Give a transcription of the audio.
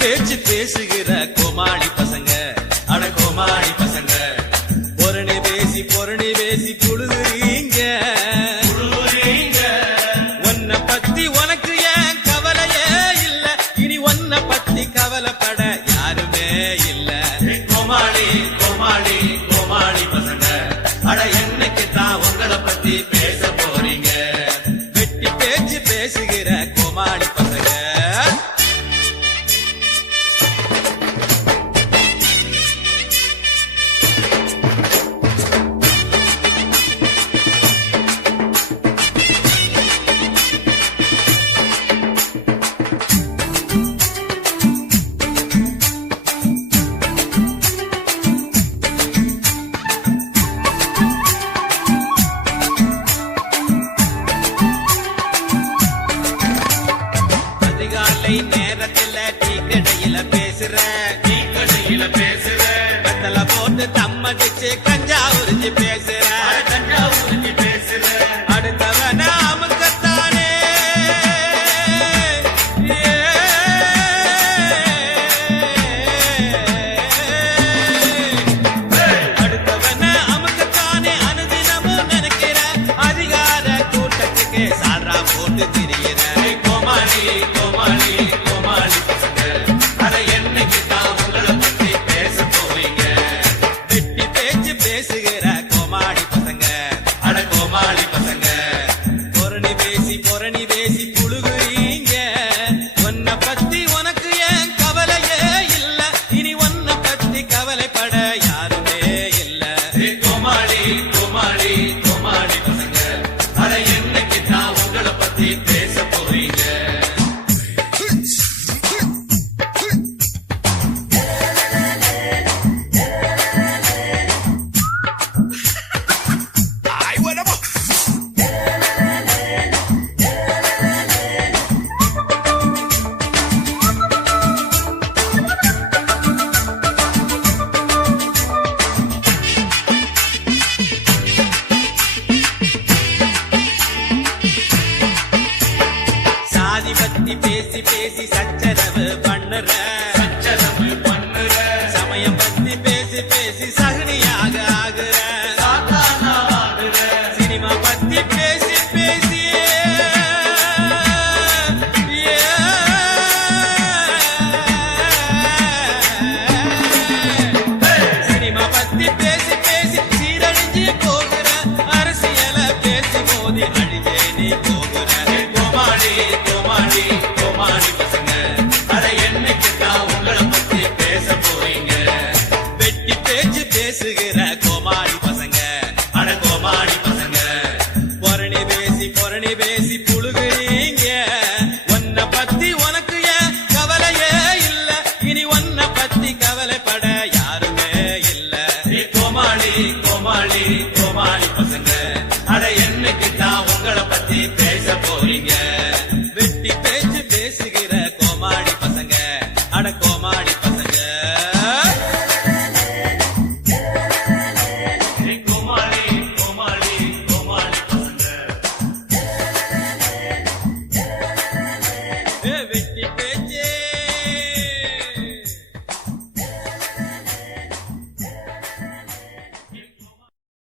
பேச்சு பேசுகிற கோமாளி பசங்க, அட கோமாளி பசங்க. பொரணி பேசி புழுகுறீங்க. உன்னை பத்தி உனக்கு ஏன் கவலையே இல்ல, இனி உன்னை பத்தி கவலைப்பட யாருமே இல்ல. கோமாளி கோமாளி கோமாளி பசங்க, அட என்னைக்கு தான் உங்களை பத்தி பேச போறீங்க? வெட்டி பேச்சு பேசுகிற கோமாளி பசங்க. நேரத்துல டீ கடையில பேசுற கத்தல போட்டு தம்மடிச்சு கஞ்சா உறிஞ்சி பேசுற அடுத்தவன அமுக்கத்தானே அனுதினமும் நினைக்கிற அதிகார கூட்டத்துக்கு சாரா போட்டு திரியிற கோமாளி கோமாளி கோமாளி பசங்க, அட என்னைக்கு தான் உங்களை பத்தி பேச போவீங்க? வெட்டி பேச்சு பேசுகிற கோமாளி பசங்க, அட கோமாளி பசங்க. பொரணி பேசி புழுகுறீங்க. உன்னை பத்தி உனக்கு ஏன் கவலையே இல்ல, இனி உன்னை பத்தி கவலைப்பட யாருமே இல்ல. கோமாளி கோமாளி கோமாளி பசங்க, அட என்னைக்கு தான் உங்களை பத்தி பேச போவீங்க? பத்தி பேசி சச்சரவு பண்ணுற சமயம் பத்தி பேசி சகுனியாக ஆகுற சினிமா பத்தி பேசி சினிமா பத்தி பேசி சீரழிஞ்சு போகிற அரசியல பேசி மோதி அழிஞ்சே நீ போகிற கோமாளி கோமாளி கோமாளி பசங்க, அட என்னைக்கு தான் உங்களை பத்தி பேச போறீங்க? வெட்டி பேச்சு பேசுகிற கோமாளி பசங்க, அட கோமாளி பசங்க. பொரணி பேசி புழுகுறீங்க. உன்னை பத்தி உனக்கு ஏன் கவலையே இல்ல, இனி உன்னை பத்தி கவலைப்பட யாருமே இல்ல. கோமாளி கோமாளி கோமாளி பசங்க, அட என்னைக்கு தான் உங்களை பத்தி பேச போறீங்க?